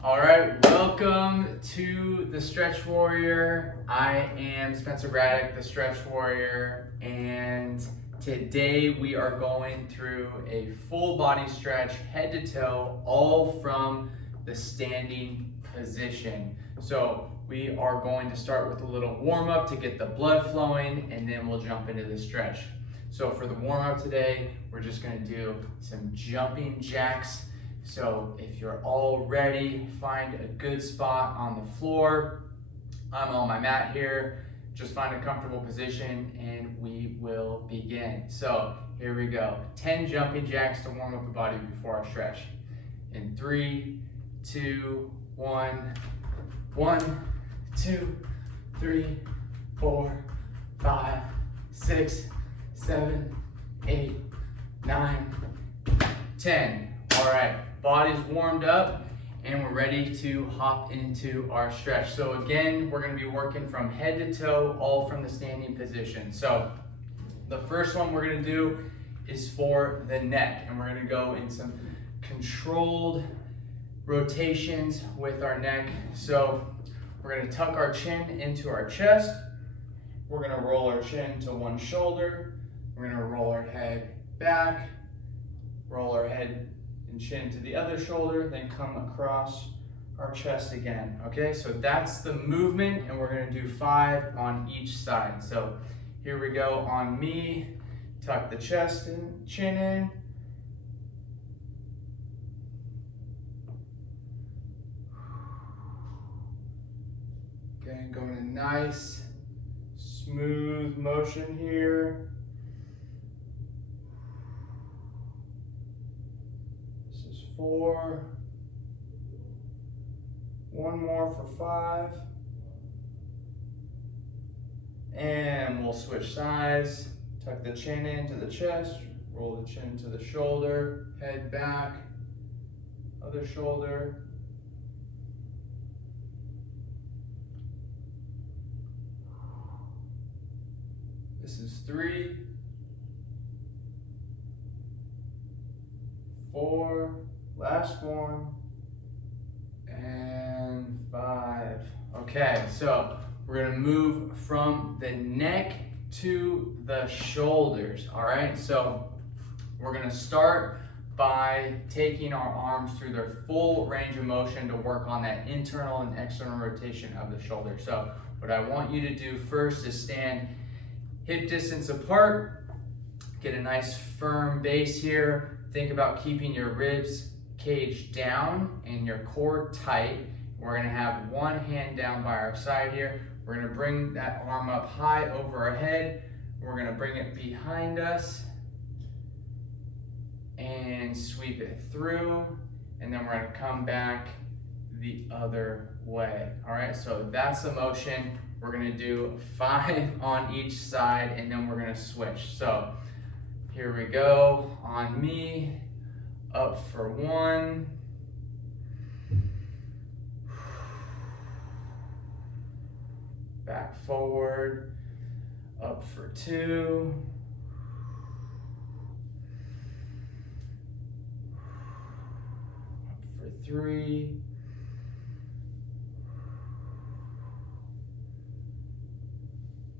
All right, welcome to the Stretch Warrior. I am Spencer Braddock, the Stretch Warrior, and today we are going through a full body stretch, head to toe, all from the standing position. So we are going to start with a little warm up to get the blood flowing, and then we'll jump into the stretch. So for the warm up today, we're just gonna do some jumping jacks. So if you're all ready, find a good spot on the floor. I'm on my mat here. Just find a comfortable position and we will begin. So here we go. 10 jumping jacks to warm up the body before our stretch. In 3, 2, 1. 1, 2, 3, 4, 5, 6, 7, 8, 9, 10. All right. Body's warmed up and we're ready to hop into our stretch. So again, we're gonna be working from head to toe, all from the standing position. So the first one we're gonna do is for the neck, and we're gonna go in some controlled rotations with our neck. So we're gonna tuck our chin into our chest. We're gonna roll our chin to one shoulder. We're gonna roll our head back, roll our head and chin to the other shoulder, then come across our chest again. Okay, so that's the movement, and we're gonna do 5 on each side. So here we go on me. Tuck the chest and chin in. Okay, going a nice, smooth motion here. 4, one more for 5, and we'll switch sides. Tuck the chin into the chest, roll the chin to the shoulder, head back, other shoulder. This is 3, 4, last one, and 5. Okay, so we're gonna move from the neck to the shoulders, all right? So we're gonna start by taking our arms through their full range of motion to work on that internal and external rotation of the shoulder. So what I want you to do first is stand hip distance apart, get a nice firm base here. Think about keeping your ribs cage down and your core tight. We're gonna have one hand down by our side here. We're gonna bring that arm up high over our head. We're gonna bring it behind us and sweep it through. And then we're gonna come back the other way. All right, so that's the motion. We're gonna do 5 on each side and then we're gonna switch. So here we go on me. Up for 1. Back forward. Up for 2. Up for 3.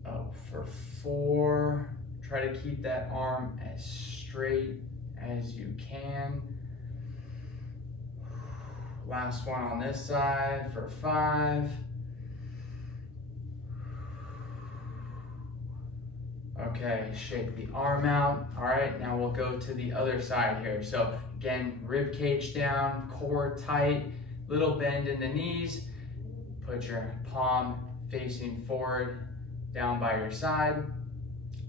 Up for 4. Try to keep that arm as straight as you can. Last one on this side for 5. Okay, shake the arm out. All right, now we'll go to the other side here. So again, rib cage down, core tight, little bend in the knees. Put your palm facing forward, down by your side.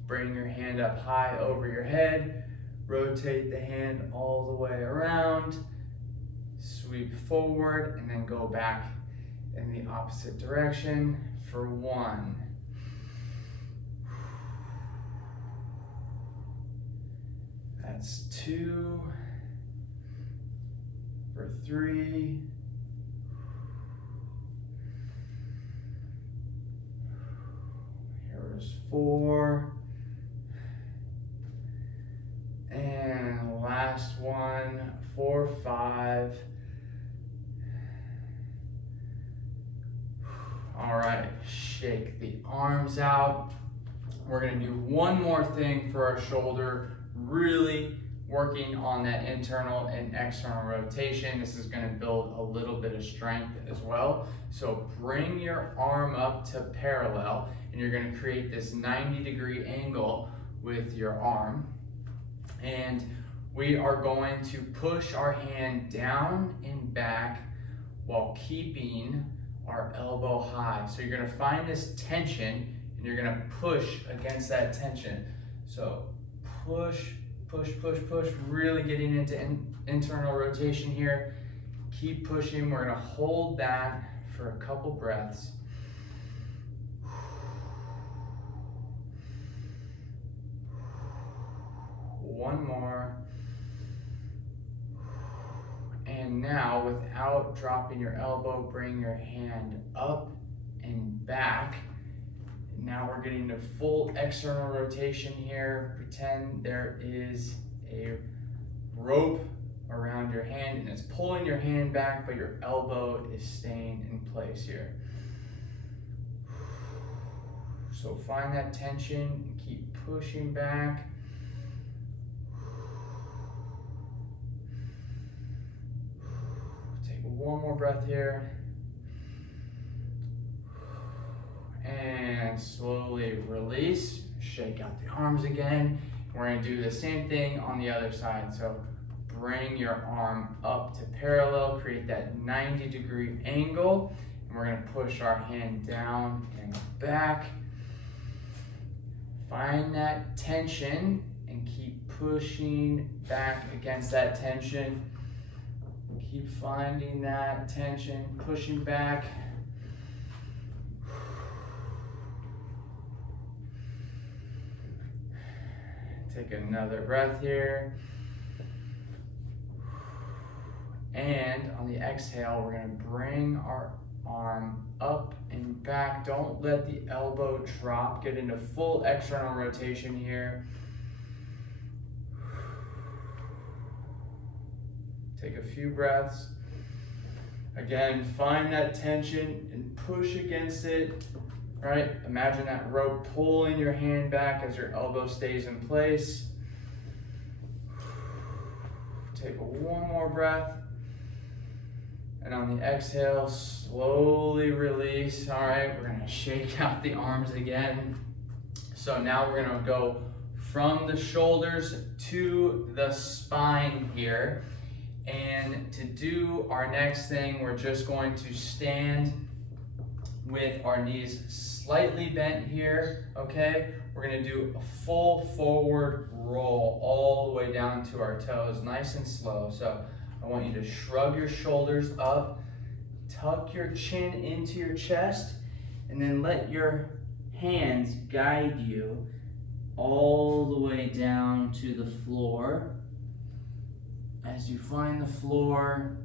Bring your hand up high over your head. Rotate the hand all the way around. Sweep forward and then go back in the opposite direction for 1. That's 2. For 3. Here's 4. And last one for 5. All right, shake the arms out. We're gonna do one more thing for our shoulder, really working on that internal and external rotation. This is gonna build a little bit of strength as well. So bring your arm up to parallel, and you're gonna create this 90-degree angle with your arm. And we are going to push our hand down and back while keeping our elbow high. So you're gonna find this tension and you're gonna push against that tension. So push, push, push, push, really getting into internal rotation here. Keep pushing. We're gonna hold that for a couple breaths. One more. And now, without dropping your elbow, bring your hand up and back. Now we're getting to full external rotation here. Pretend there is a rope around your hand and it's pulling your hand back, but your elbow is staying in place here. So find that tension and keep pushing back. Take one more breath here. And slowly release, shake out the arms again. We're gonna do the same thing on the other side. So bring your arm up to parallel, create that 90-degree angle, and we're gonna push our hand down and back. Find that tension and keep pushing back against that tension. Keep finding that tension, pushing back. Take another breath here. And on the exhale, we're gonna bring our arm up and back. Don't let the elbow drop. Get into full external rotation here. Take a few breaths. Again, find that tension and push against it. Right? Imagine that rope pulling your hand back as your elbow stays in place. Take one more breath. And on the exhale, slowly release. All right, we're gonna shake out the arms again. So now we're gonna go from the shoulders to the spine here. And to do our next thing, we're just going to stand with our knees slightly bent here, okay? We're gonna do a full forward roll all the way down to our toes, nice and slow. So I want you to shrug your shoulders up, tuck your chin into your chest, and then let your hands guide you all the way down to the floor. As you find the floor,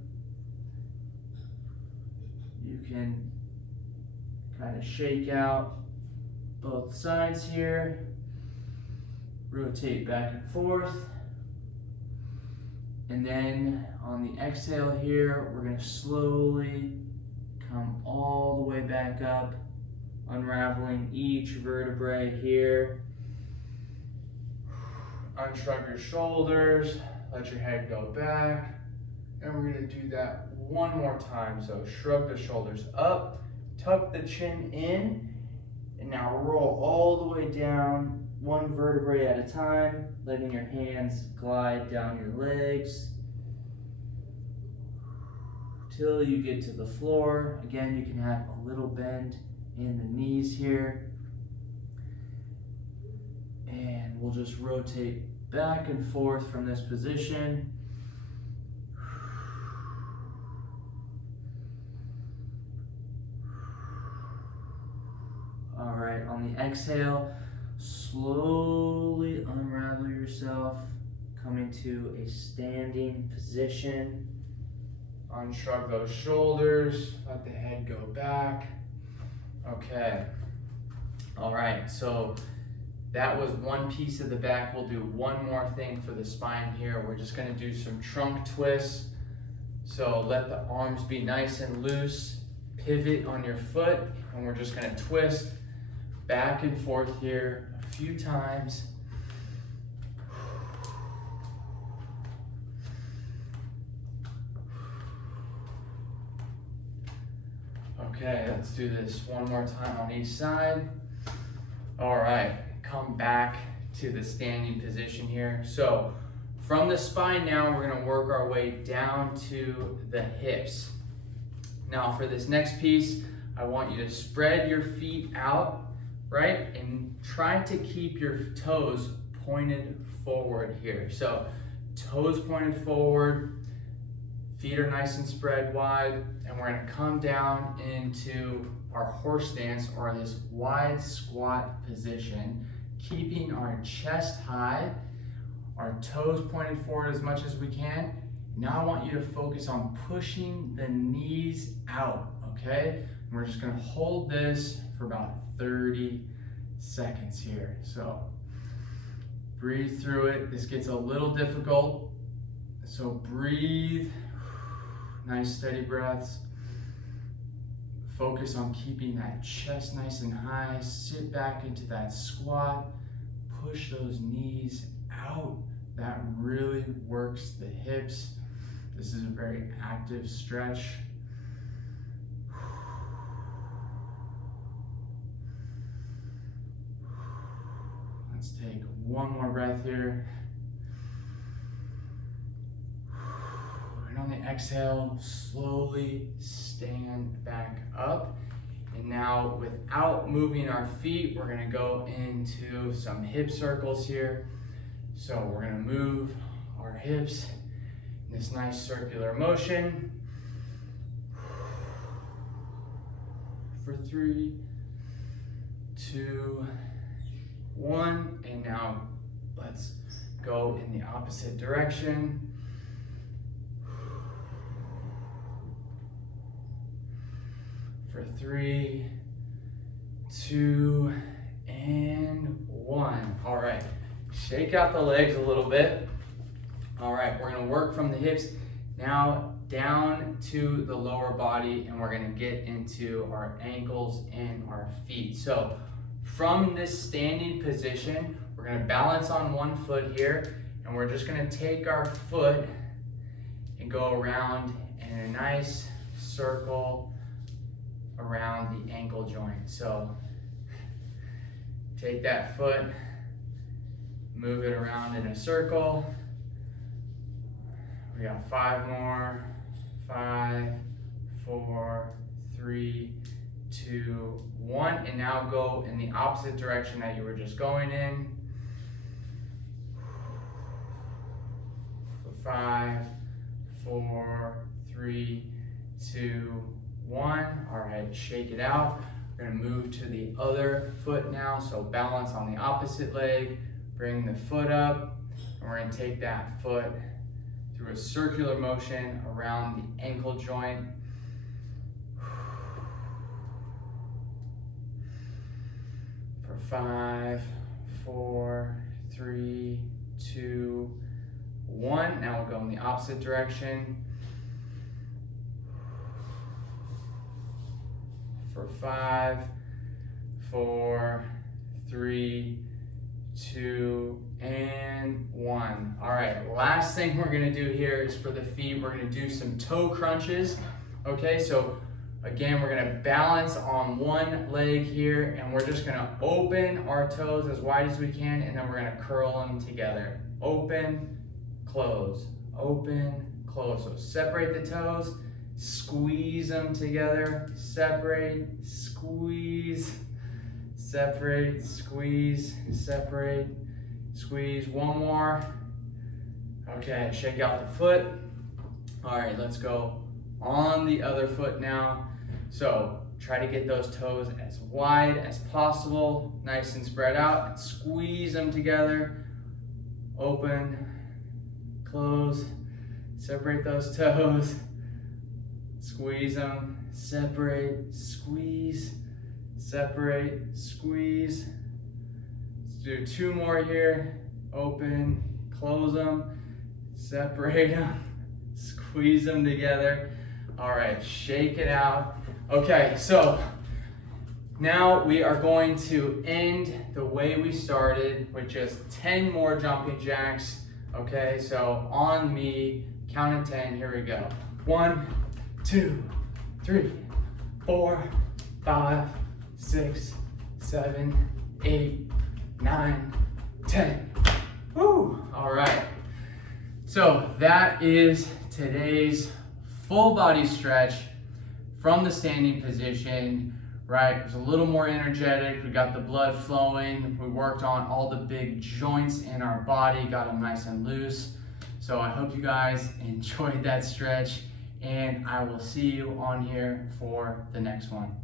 you can kind of shake out both sides here, rotate back and forth, and then on the exhale here, we're going to slowly come all the way back up, unraveling each vertebrae here. Unshrug your shoulders, let your head go back, and we're going to do that one more time. So shrug the shoulders up, tuck the chin in, and now roll all the way down, one vertebrae at a time, letting your hands glide down your legs till you get to the floor. Again, you can have a little bend in the knees here. And we'll just rotate back and forth from this position. All right, on the exhale, slowly unravel yourself, coming to a standing position. Unshrug those shoulders, let the head go back. Okay, all right, so that was one piece of the back. We'll do one more thing for the spine here. We're just gonna do some trunk twists. So let the arms be nice and loose. pivot on your foot, and we're just gonna twist back and forth here a few times. Okay, let's do this one more time on each side. All right, come back to the standing position here. So from the spine now, we're gonna work our way down to the hips. Now for this next piece, I want you to spread your feet out, right? And try to keep your toes pointed forward here. So toes pointed forward, feet are nice and spread wide, and we're gonna come down into our horse stance, or this wide squat position, keeping our chest high, our toes pointed forward as much as we can. Now I want you to focus on pushing the knees out, okay? And we're just gonna hold this for about 30 seconds here. So breathe through it. This gets a little difficult, so breathe. Nice steady breaths. Focus on keeping that chest nice and high. Sit back into that squat. Push those knees out. That really works the hips. This is a very active stretch. Let's take one more breath here. And on the exhale, slowly stand back up. And now, without moving our feet, we're gonna go into some hip circles here. So we're gonna move our hips in this nice circular motion. For 3, 2, 1. And now let's go in the opposite direction. For 3, 2, and 1. All right, shake out the legs a little bit. All right, we're gonna work from the hips now down to the lower body, and we're gonna get into our ankles and our feet. So from this standing position, we're gonna balance on one foot here, and we're just gonna take our foot and go around in a nice circle around the ankle joint. So take that foot, move it around in a circle. We got 5 more. 5, 4, 3, 2, 1. And now go in the opposite direction that you were just going in. For 5, 4, 3, 2, 1. All right, shake it out. We're gonna move to the other foot now. So balance on the opposite leg, bring the foot up, and we're gonna take that foot through a circular motion around the ankle joint. For 5, 4, 3, 2, 1. Now we'll go in the opposite direction. For 5, 4, 3, 2, and 1. All right, last thing we're gonna do here is for the feet, we're gonna do some toe crunches. Okay, so again, we're gonna balance on one leg here, and we're just gonna open our toes as wide as we can, and then we're gonna curl them together. Open, close, open, close. So separate the toes, squeeze them together, separate, squeeze, separate, squeeze, separate, squeeze. One more. Okay, shake out the foot. All right, let's go on the other foot now. So try to get those toes as wide as possible, nice and spread out, and squeeze them together. Open, close, separate those toes, squeeze them, separate, squeeze, separate, squeeze. Let's do 2 more here. Open, close them, separate them, squeeze them together. All right, shake it out. Okay, so now we are going to end the way we started with just 10 more jumping jacks. Okay, so on me, count to 10, here we go. 1, 2, 3, 4, 5, 6, 7, 8, 9, 10. Woo! All right. So that is today's full body stretch from the standing position, right? It was a little more energetic. We got the blood flowing. We worked on all the big joints in our body, got them nice and loose. So I hope you guys enjoyed that stretch, and I will see you on here for the next one.